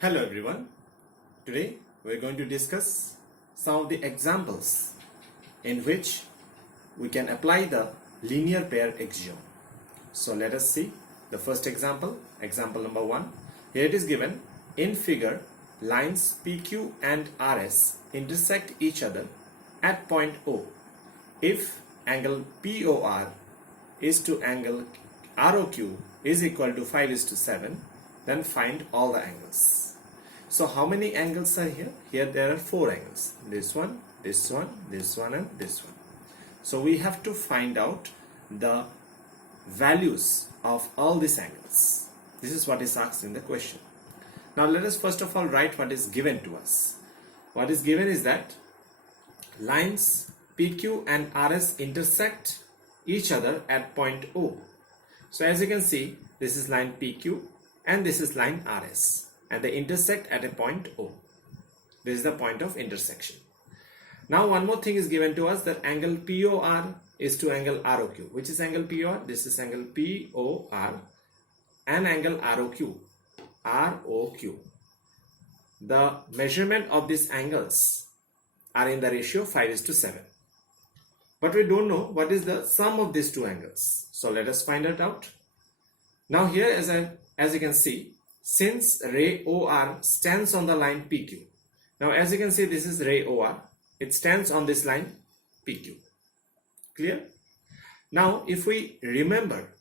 Hello everyone. Today we're going to discuss some of the examples in which we can apply the linear pair axiom. So let us see the first example, example number 1. Here it is given in figure lines PQ and RS intersect each other at point O. If angle POR is to angle ROQ is equal to 5:7, then find all the angles. So how many angles are here? Here there are 4 angles. This one, this one, this one and this one. So we have to find out the values of all these angles. This is what is asked in the question. Now let us first of all write what is given to us. What is given is that lines PQ and RS intersect each other at point O. So as you can see, this is line PQ and this is line RS, and they intersect at a point O. This is the point of intersection. Now one more thing is given to us, that angle POR is to angle ROQ. Which is angle POR? This is angle POR and angle ROQ. The measurement of these angles are in the ratio 5:7. But we don't know what is the sum of these two angles. So let us find it out. Now here as you can see, since ray OR stands on the line PQ. Now as you can see, this is ray OR. It stands on this line PQ. Clear? Now if we remember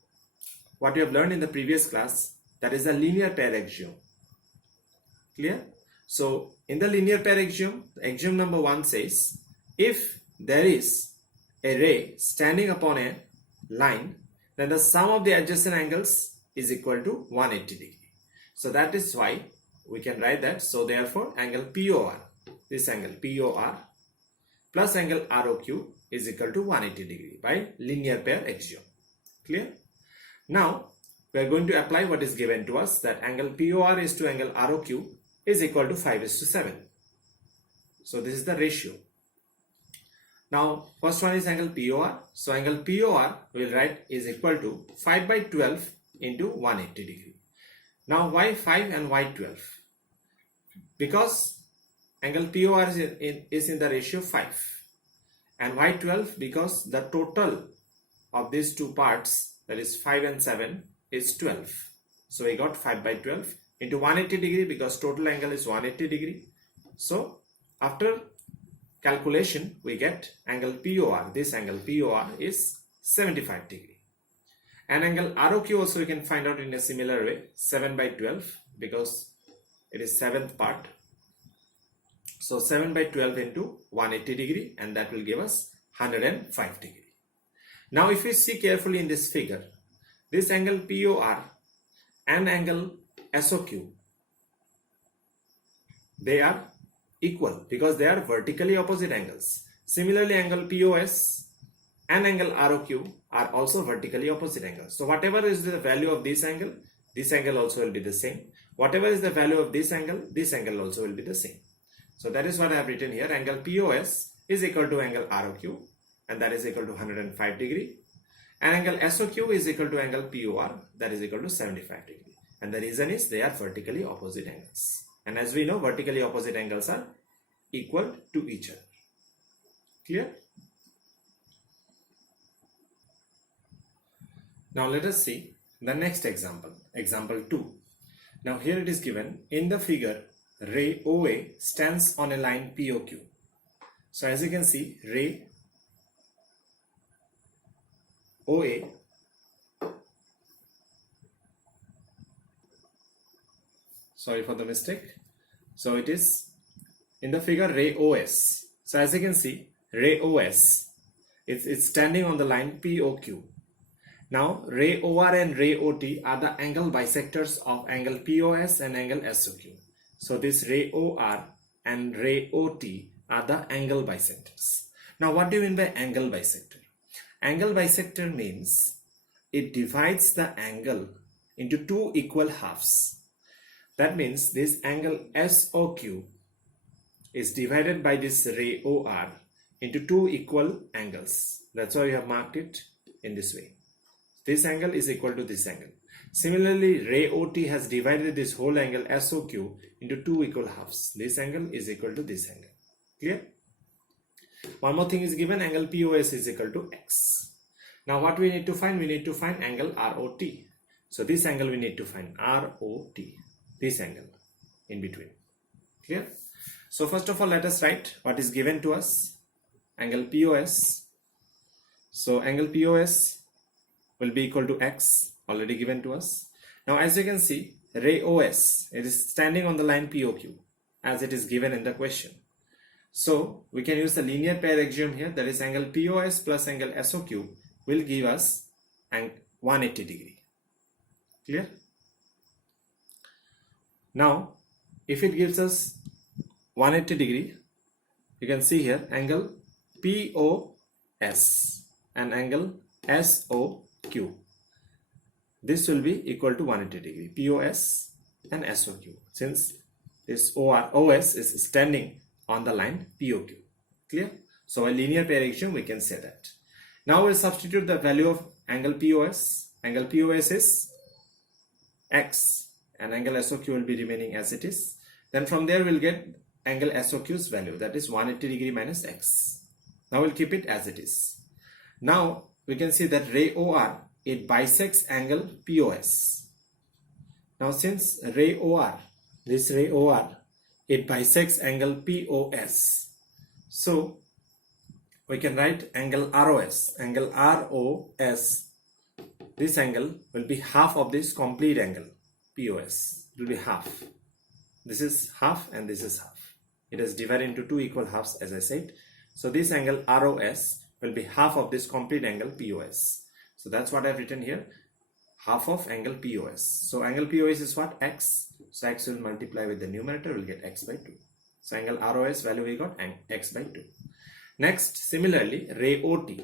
what we have learned in the previous class, that is the linear pair axiom. Clear? So in the linear pair axiom, axiom number 1 says, if there is a ray standing upon a line, then the sum of the adjacent angles is equal to 180 degree. So that is why we can write that. So therefore angle POR, this angle POR plus angle ROQ is equal to 180 degree by linear pair axiom. Clear? Now we are going to apply what is given to us, that angle POR is to angle ROQ is equal to 5:7. So this is the ratio. Now first one is angle POR. So angle POR we will write is equal to 5/12 into 180 degree. Now why 5 and why 12? Because angle POR is in the ratio 5. And why 12? Because the total of these two parts, that is 5 and 7, is 12. So we got 5/12 into 180 degree, because total angle is 180 degree. So after calculation we get angle POR, this angle POR is 75 degree. And angle ROQ also we can find out in a similar way, 7/12, because it is 7th part. So 7/12 into 180 degree, and that will give us 105 degree. Now if we see carefully in this figure, this angle POR and angle SOQ, they are equal because they are vertically opposite angles. Similarly, angle POS and angle ROQ are also vertically opposite angles. So whatever is the value of this angle also will be the same. Whatever is the value of this angle also will be the same. So that is what I have written here. Angle POS is equal to angle ROQ, and that is equal to 105 degree. And angle SOQ is equal to angle POR, that is equal to 75 degree. And the reason is they are vertically opposite angles. And as we know, vertically opposite angles are equal to each other. Clear? Now let us see the next example, example 2. Now here it is given in the figure, ray OA stands on a line POQ. So as you can see, ray OA sorry for the mistake. So it is in the figure ray OS. So as you can see, ray OS, it's standing on the line POQ. Now ray OR and ray OT are the angle bisectors of angle POS and angle SOQ. So this ray OR and ray OT are the angle bisectors. Now what do you mean by angle bisector? Angle bisector means it divides the angle into two equal halves. That means this angle SOQ is divided by this ray OR into two equal angles. That's why we have marked it in this way. This angle is equal to this angle. Similarly, ray OT has divided this whole angle SOQ into two equal halves. This angle is equal to this angle. Clear? One more thing is given, angle POS is equal to X. Now what we need to find? We need to find angle ROT. So this angle we need to find, ROT. This angle in between. Clear? So first of all, let us write what is given to us. Angle POS. So angle POS will be equal to X, already given to us. Now as you can see, ray OS, it is standing on the line POQ as it is given in the question. So we can use the linear pair axiom here, that is angle POS plus angle SOQ will give us 180 degree. Clear? Now if it gives us 180 degree, you can see here angle POS and angle SOQ. This will be equal to 180 degree, POS and SOQ, since this OS is standing on the line POQ. Clear? So a linear pair axiom we can say that. Now we'll substitute the value of angle POS. Angle POS is X and angle SOQ will be remaining as it is. Then from there we'll get angle SOQ's value, that is 180 degree minus X. Now we'll keep it as it is. Now we can see that ray OR, it bisects angle POS. Now since ray OR, this ray OR, it bisects angle POS. So we can write angle ROS. Angle ROS, this angle will be half of this complete angle POS. It will be half. This is half and this is half. It is divided into two equal halves as I said. So this angle ROS will be half of this complete angle POS. So that's what I've written here. Half of angle POS. So angle POS is what? X. So X will multiply with the numerator, we'll get X by 2. So angle ROS value we got X by 2. Next, similarly, ray OT.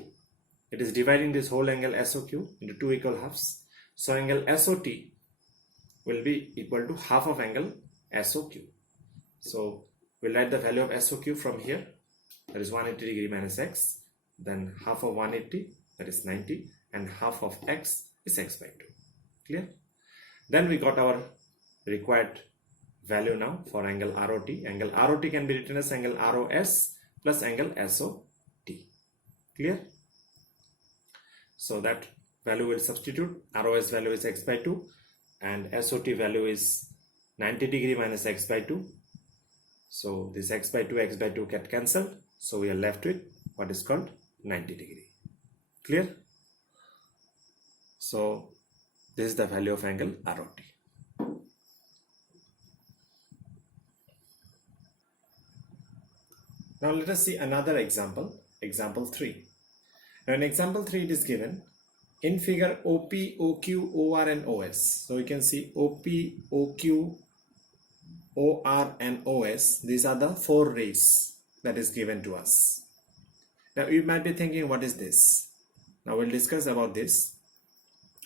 It is dividing this whole angle SOQ into two equal halves. So angle SOT will be equal to half of angle SOQ. So we'll write the value of SOQ from here. That is 180 degree minus X. Then half of 180, that is 90. And half of X is X by 2. Clear? Then we got our required value now for angle ROT. Angle ROT can be written as angle ROS plus angle SOT. Clear? So that value will substitute. ROS value is X by 2 and SOT value is 90 degree minus X by 2. So this X by 2 get cancelled. So we are left with what is called 90 degree. Clear? So this is the value of angle ROT. Now let us see another example, example 3. Now in example 3 it is given in figure OP, OQ, OR and OS. So you can see OP, OQ, OR and OS. These are the four rays that is given to us. Now you might be thinking, what is this? Now we'll discuss about this.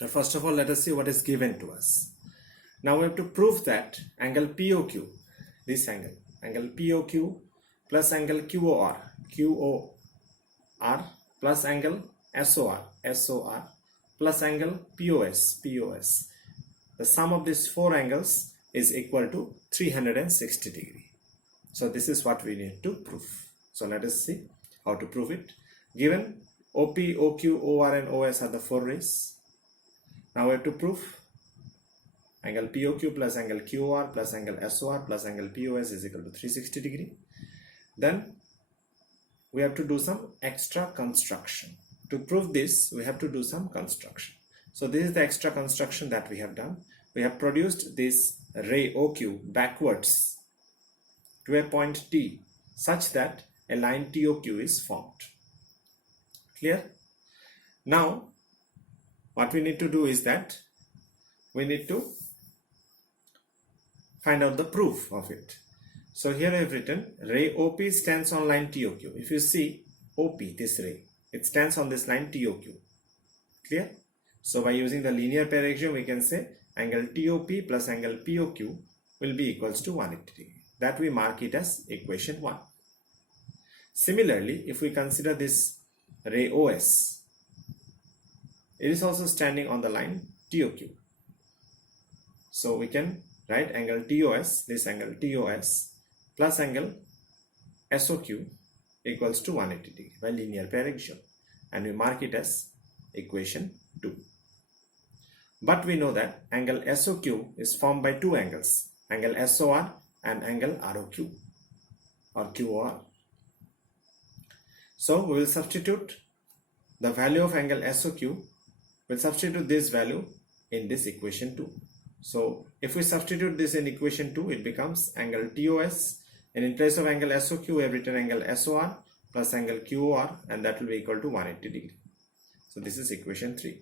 Now first of all, let us see what is given to us. Now we have to prove that angle POQ, this angle POQ plus angle QOR plus angle SOR plus angle POS. The sum of these four angles is equal to 360 degree. So this is what we need to prove. So let us see how to prove it. Given OP, OQ, OR and OS are the four rays. Now we have to prove angle POQ plus angle QOR plus angle SOR plus angle POS is equal to 360 degree. Then we have to do some extra construction. To prove this, we have to do some construction. So this is the extra construction that we have done. We have produced this ray OQ backwards to a point T such that a line TOQ is formed. Clear? Now what we need to do is that we need to find out the proof of it. So here I have written ray OP stands on line TOQ. If you see OP, this ray, it stands on this line TOQ. Clear? So by using the linear pair axiom, we can say angle TOP plus angle POQ will be equals to 180 degree. That we mark it as equation 1. Similarly, if we consider this ray OS, it is also standing on the line TOQ. So we can write angle TOS, this angle TOS plus angle SOQ equals to 180 degree by linear pair axiom, and we mark it as equation 2. But we know that angle SOQ is formed by two angles, angle SOR and angle ROQ or QOR. So we will substitute the value of angle SOQ, we'll substitute this value in this equation 2. So if we substitute this in equation 2, it becomes angle TOS, and in place of angle SOQ we have written angle SOR plus angle QOR, and that will be equal to 180 degree. So this is equation 3.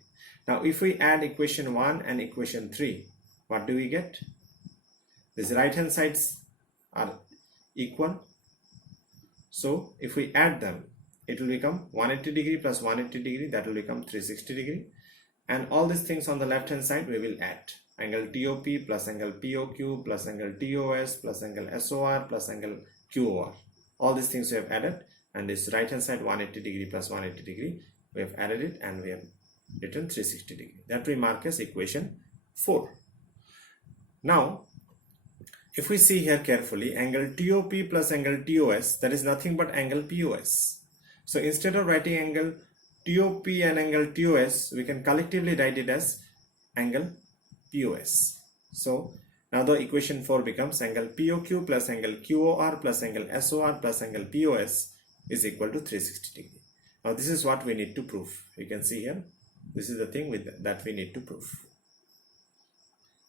Now if we add equation 1 and equation 3, what do we get? These right hand sides are equal. So if we add them, it will become 180 degree plus 180 degree, that will become 360 degree. And all these things on the left hand side we will add. Angle TOP plus angle POQ plus angle TOS plus angle SOR plus angle QOR. All these things we have added, and this right hand side 180 degree plus 180 degree, we have added it and we have written 360 degree. That we mark as equation 4. Now if we see here carefully, angle TOP plus angle TOS, that is nothing but angle POS. So instead of writing angle TOP and angle TOS, we can collectively write it as angle POS. So now the equation 4 becomes angle POQ plus angle QOR plus angle SOR plus angle POS is equal to 360 degree. Now this is what we need to prove. You can see here, this is the thing that we need to prove.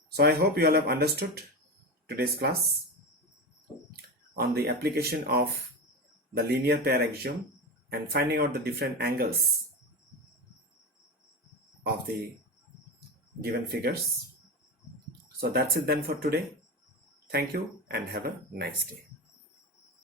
So I hope you all have understood today's class on the application of the linear pair axiom and finding out the different angles of the given figures. So that's it then for today. Thank you and have a nice day.